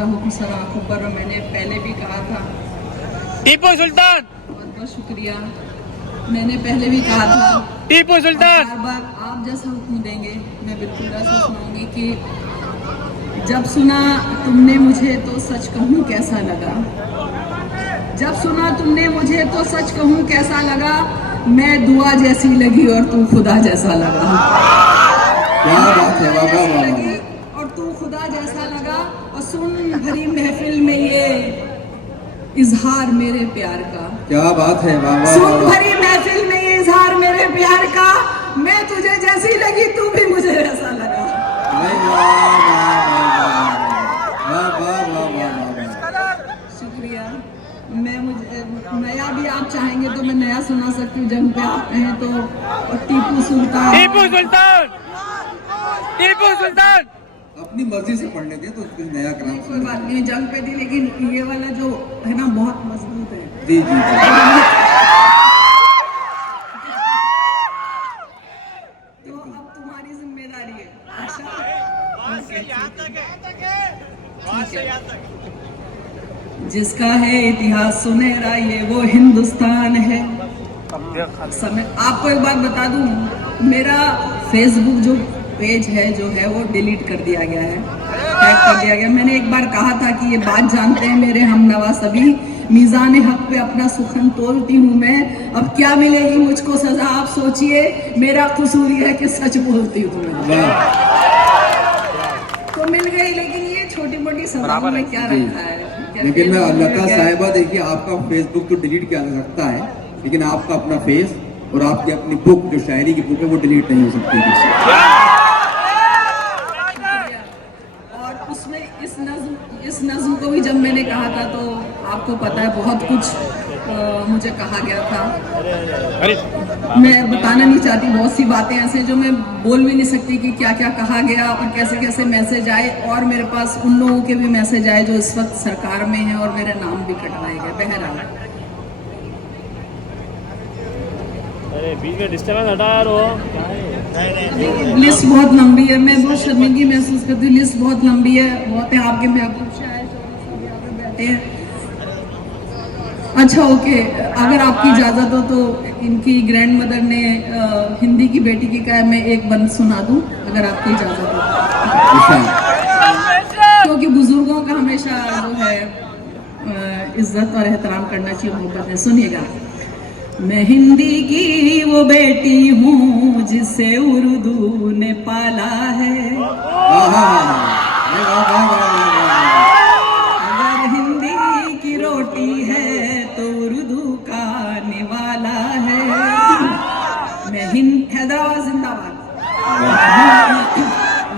आपका हुक्म सर आंखों पर, और मैंने पहले भी कहा था। टीपू सुल्तान, बहुत बहुत शुक्रिया। मैंने पहले भी कहा था, टीपू सुल्तान, बार बार आप जैसा हुक्म देंगे मैं बिल्कुल ऐसा सुनाऊंगी कि जब सुना तुमने मुझे तो सच कहूँ कैसा लगा, जब सुना तुमने मुझे तो सच कहूँ कैसा लगा, मैं दुआ जैसी लगी और तू खुदा जैसा लगा। क्या बात है, वाह वाह वाह वाह। और तू खुदा जैसा लगा, और सुन भरी महफिल में ये इजहार मेरे प्यार का। क्या बात है, वाह वाह सुन वाह वाह। भरी महफिल में ये इजहार मेरे प्यार का, मैं तुझे जैसी लगी तू भी मुझे ऐसा लगा। वाह वाह वाह वाह वाह। शुक्रिया। मैं मुझे नया भी आप चाहेंगे तो मैं नया सुना सकती हूँ, जंग पे आप कहें तो। और टीपू सुल्तान, टीपू सुल्तान, टीपू सुल्तान। अपनी मर्जी से पढ़ने दिया तो कुछ नया कराम कोई बात नहीं, जंग पे थी, लेकिन ये वाला जो है ना बहुत मजबूत है। जी जी जी। तो अब तुम्हारी जिम्मेदारी है। अच्छा, जिसका है इतिहास सुनहरा ये वो हिंदुस्तान है। समय आपको एक बात बता दूं, मेरा फेसबुक जो पेज है जो है वो डिलीट कर दिया गया है, हैक कर दिया गया। मैंने एक बार कहा था कि ये बात जानते हैं मेरे हमनवा सभी, मीज़ान हक पे अपना सुखन तोलती हूँ मैं, अब क्या मिलेगी मुझको सजा आप सोचिए, मेरा कसूर ये है कि सच बोलती हूँ मैं। तो मिल गई, लेकिन ये छोटी मोटी सवालों में क्या रखा है। लेकिन मैं लता साहिबा, देखिए आपका फेसबुक तो डिलीट किया जा सकता है, लेकिन आपका अपना फेस और आपकी अपनी बुक जो शायरी की बुक है वो डिलीट नहीं हो सकती। और उसमें इस नज्म को भी जब मैंने कहा था तो आपको पता है बहुत कुछ मुझे कहा गया था। मैं बताना नहीं चाहती, बहुत सी बातें ऐसे जो मैं बोल भी नहीं सकती कि क्या क्या कहा गया और कैसे कैसे मैसेज आए, और मेरे पास उन लोगों के भी मैसेज आए जो इस वक्त सरकार में हैं और मेरे नाम भी कटवाए गए। बहरहाल अरे बीच में डिस्टर्बेंस हटा रहा हो। लिस्ट बहुत लंबी है, मैं बहुत शर्मिंदगी महसूस करती हूँ, लिस्ट बहुत लंबी है, बहुत है आपके महबूब शायर बैठे हैं। अच्छा ओके, अगर आपकी इजाजत हो तो इनकी ग्रैंड मदर ने हिंदी की बेटी की कहा, मैं एक बंद सुना दूं अगर आपकी इजाजत हो, क्योंकि बुजुर्गों का हमेशा जो है इज्जत और एहतराम करना चाहिए, मोहब्बत है। सुनिएगा। मैं हिंदी की वो बेटी हूँ जिसे उर्दू ने पाला है, अगर हिंदी की रोटी है तो उर्दू का निवाला है। मैं हैदराबाद जिंदाबाद।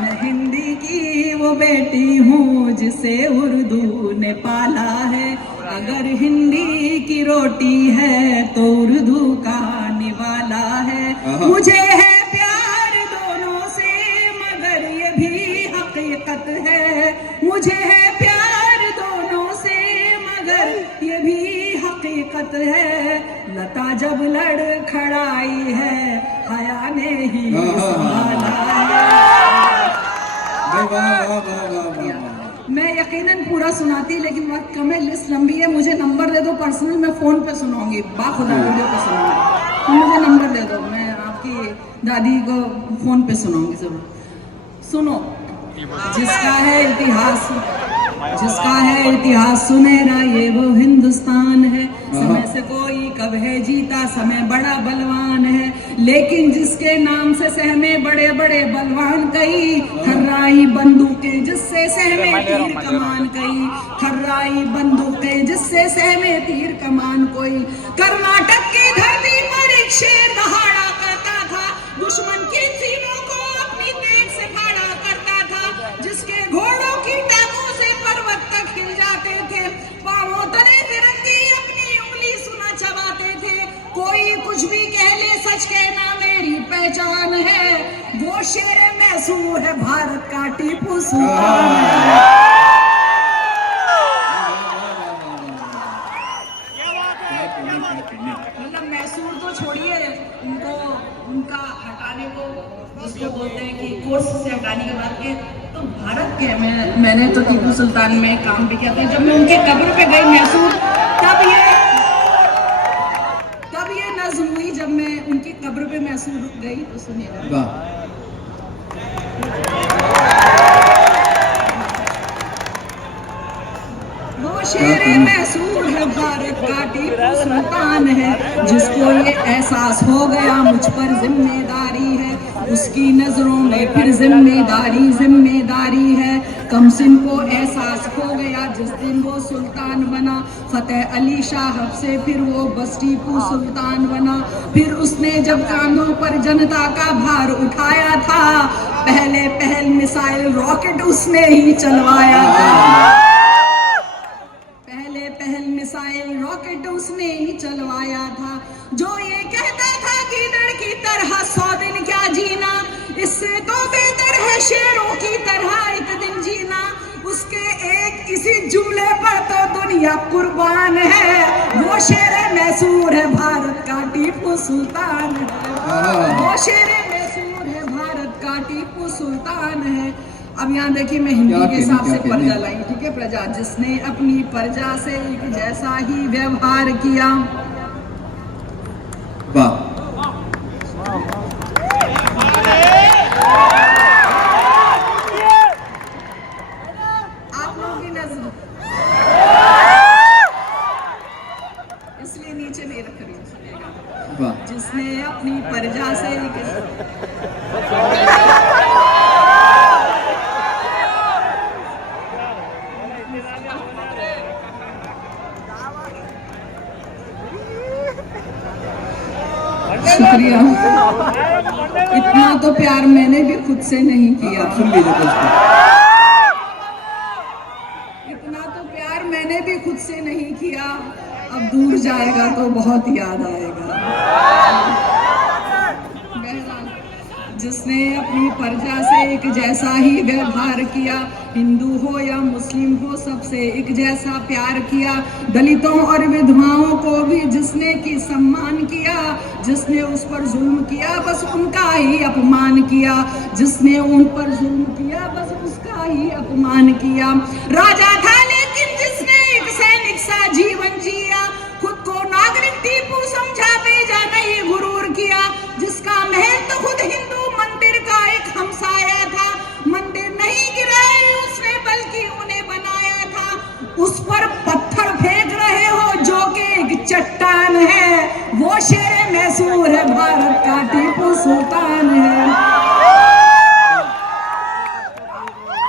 मैं हिंदी की वो बेटी हूँ जिसे उर्दू ने पाला है, अगर हिंदी की रोटी है तो उर्दू का निवाला है। मुझे है प्यार दोनों से मगर ये भी हकीकत है, मुझे है प्यार दोनों से मगर ये भी हकीकत है। लता जब लड़खड़ाई है हया ने ही संभाला है। मैं यकीनन पूरा सुनाती, लेकिन वक्त कम है, लिस्ट लंबी है। मुझे नंबर दे दो पर्सनल, मैं फोन पे सुनाऊंगी, बाखुदा वीडियो पे सुनाऊंगी। तो मुझे नंबर दे दो, मैं आपकी दादी को फोन पे सुनाऊंगी जरूर। सुनो। जिसका है इतिहास सुनहरा ये वो हिंदुस्तान है, समय से कोई कब है जीता समय बड़ा बलवान है, लेकिन जिसके नाम से सहमे बड़े बड़े बलवान कई, खर्राई बंदूकें जिससे सहमे तीर कमान कई, खर्राई बंदूकें जिससे सहमे तीर कमान कोई। कर्नाटक की धरती पर एक शेर दहाड़ा करता था, दुश्मन की सीनों को अपनी तेज से फाड़ा करता था, जिसके घोड़ों की टांगों से पर्वत तक हिल जाते थे, पांवों तले तिरंगी अपनी उंगली सुना चबाते थे। कोई कुछ भी कह ले सच कहना मेरी पहचान है, वो शेर मैसूर है भारत का टीपू सुल्तान है। मतलब मैसूर तो छोड़िए, उनको उनका हटाने को उसको बोलते हैं कि कोर्स से हटाने के बाद के तो भारत के मैंने तो टीपू सुल्तान में काम भी किया था। जब मैं उनके कब्र पे गई मैसूर, तब ये नज्म हुई। जब मैं उनकी कब्र पे मैसूर गई तो सुनिएगा। वाह। वो शेरे मैसूर है भारत का टीपू सुल्तान है, जिसको ये एहसास हो गया मुझ पर जिम्मेदारी है, उसकी नजरों में फिर जिम्मेदारी है। कमसिन को एहसास हो गया जिस दिन वो सुल्तान बना, फतेह अली शाह से फिर वो बस टीपू सुल्तान बना। फिर उसने जब कांधों पर जनता का भार उठाया था, पहल मिसाइल रॉकेट उसने ही चलवाया था। पहल मिसाइल रॉकेट उसने ही चलवाया था। जो ये कहता था कि लड़की तरह 100 दिन क्या जीना, इससे तो बेहतर है शेरों की तरह एक दिन जीना। उसके एक इसी जुमले पर तो दुनिया कुर्बान है, वो शेर मैसूर है भारत का टीपू सुल्तान है। वो शेर मैसूर है भारत का टीपू सुल्तान है। अब यहाँ देखिए, मैं हिंदी के हिसाब से प्रजा लाई, ठीक है। प्रजा, जिसने अपनी प्रजा से एक जैसा ही व्यवहार किया। वाह। आप लोगों की नजर इसलिए नीचे नहीं रख रही हूँ। वाह। जिसने अपनी प्रजा से शुक्रिया। इतना तो प्यार मैंने भी खुद से नहीं किया। सुन लीजिए कुछ। इतना तो प्यार मैंने भी खुद से नहीं किया, अब दूर जाएगा तो बहुत याद आएगा। बहरहाल, जिसने अपनी प्रजा से एक जैसा ही व्यवहार किया, हिंदू हो या मुस्लिम हो सबसे एक जैसा प्यार किया। दलितों और विधवाओं को भी जिसने की सम्मान किया, जिसने उस पर जुल्म किया बस उनका ही अपमान किया, जिसने उन पर जुल्म किया बस उसका ही अपमान किया। राजा था लेकिन जिसने एक सैनिक सा जीवन जिया, खुद को नागरिक टीपू समझा, बेजा नहीं गुरूर किया। जिसका महल तो खुद हिंदू मंदिर का एक हमसाया था, मंदिर नहीं गिराए उसने बल्कि उन्हें बनाया था। उस पर पत्थर फेंक रहे हो जो कि एक चट्टान है, वो शेर मैसूर है भारत का टीपू सुल्तान है।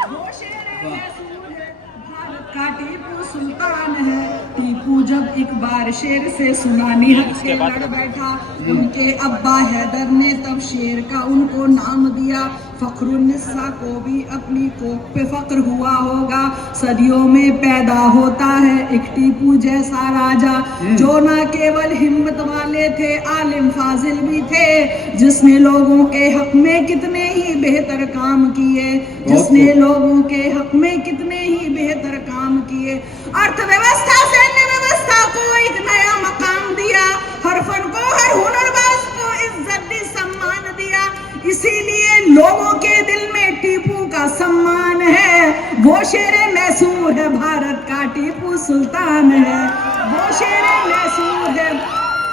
वो शेर मैसूर है भारत का टीपू सुल्तान है। टीपू जब एक बार शेर से सुनानी हक से लड़ बैठा, उनके अब्बा हैदर ने तब शेर का उनको नाम दिया। फखरुन्निसा को भी अपनी कोख पे फक्र हुआ होगा। सदियों में पैदा होता है एक टीपू जैसा राजा, जो ना केवल हिम्मत वाले थे, आलिम फाजिल भी थे, जिसने लोगों के हक में कितने ही बेहतर काम किए, जिसने लोगों के हक में कितने ही बेहतर काम किए। अर्थव्यवस्था सैन्य व्यवस्था को एक नया मकाम दिया, हर फन को, हर हुनरबाज को इज्जत दी, सम्मान दिया। इसीलिए लोगों के दिल में टीपू का सम्मान है। वो शेर मैसूर है भारत का टीपू सुल्तान है। वो शेर मैसूर है,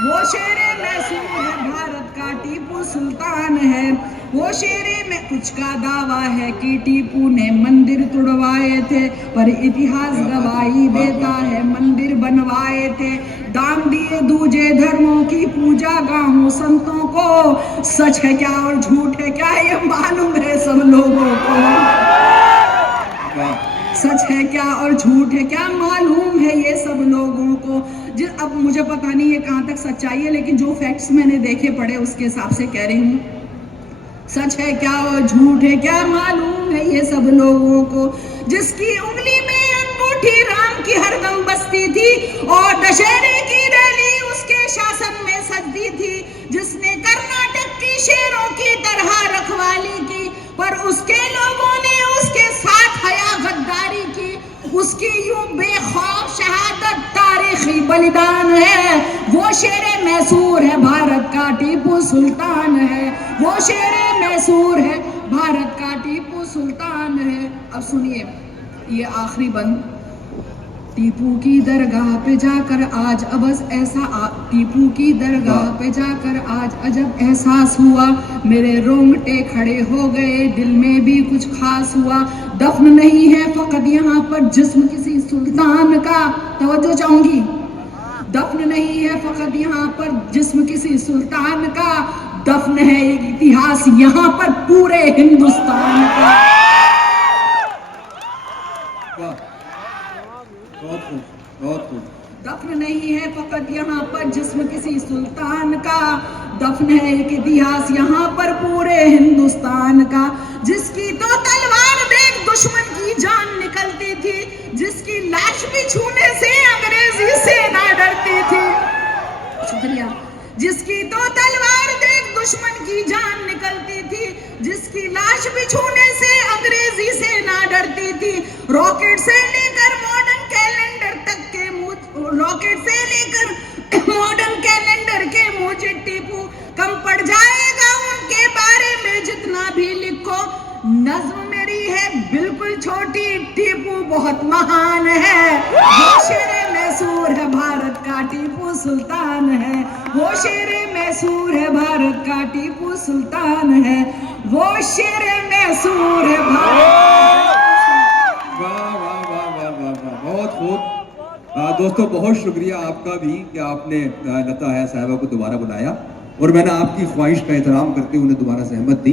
वो शेर मैसूर है भारत का टीपू सुल्तान है। वो शेरे में कुछ का दावा है कि टीपू ने मंदिर तुड़वाए थे, पर इतिहास गवाही देता है मंदिर बनवाए थे। दान दिए दूजे धर्मों की पूजा गाहों संतों को, सच है क्या और झूठ है क्या ये मालूम है सब लोगों को। सच है क्या और झूठ है क्या मालूम है ये सब लोगों को। अब मुझे पता नहीं ये कहाँ तक सच्चाई है, लेकिन जो फैक्ट्स मैंने देखे पढ़े उसके हिसाब से कह रही हूँ। सच है क्या और झूठ है क्या मालूम है ये सब लोगों को। जिसकी उंगली में अंगूठी राम की हरदम बसती थी, और दशहरे की रैली उसके शासन में सजती थी। जिसने कर्नाटक की शेरों की तरह रखवाली की, पर उसके लोगों ने उसके साथ हया गद्दारी की। उसकी यूं बेखौफ शहादत तारीखी बलिदान है। वो शेर मैसूर है भारत का टीपू सुल्तान है। वो शेर मैसूर है भारत का टीपू सुल्तान है। अब सुनिए ये आखिरी बंद। टीपू की दरगाह पे जाकर आज अबस ऐसा टीपू की दरगाह पे जाकर आज अजब एहसास हुआ, मेरे रोंगटे खड़े हो गए, दिल में भी कुछ खास हुआ। दफन नहीं है फकत यहाँ पर जिस्म किसी सुल्तान का, तवज्जो चाहूंगी, दफन नहीं है फकत यहाँ पर जिस्म किसी सुल्तान का, दफन है एक इतिहास यहाँ पर पूरे हिंदुस्तान का। बहुत खूब, बहुत खूब। दफन नहीं है फकत यहाँ पर जिस्म किसी सुल्तान का, दफन है एक इतिहास यहाँ पर पूरे हिंदुस्तान का। जिसकी तो तलवार देख दुश्मन की जान निकलती थी, जिसकी लाश भी छूने से अंग्रेजी सेना डरती थी। शुक्रिया। जिसकी तो तलवार देख दुश्मन की जान निकलती थी, जिसकी लाश भी छूने से अंग्रेजी सेना डरती थी। रॉकेट से लेकर मॉडर्न कैलेंडर तक के रॉकेट से लेकर मॉडर्न कैलेंडर के मुझे टीपू कम पड़ जाएगा उनके बारे में जितना भी लिखो। नज्म मेरी है बिल्कुल छोटी, टीपू बहुत महान है, वो शेरे मैसूर है भारत का टीपू सुल्तान है, वो शेरे मैसूर है भारत का टीपू सुल्तान है, वो शेरे मैसूर है भारत। वाह वाह वाह वाह वाह वाह, बहुत खूब। दोस्तों बहुत शुक्रिया आपका भी कि आपने लता हया साहिबा को दोबारा बुलाया और मैंने आपकी ख्वाहिश का एहतराम करते हुए उन्हें दोबारा सहमत दी।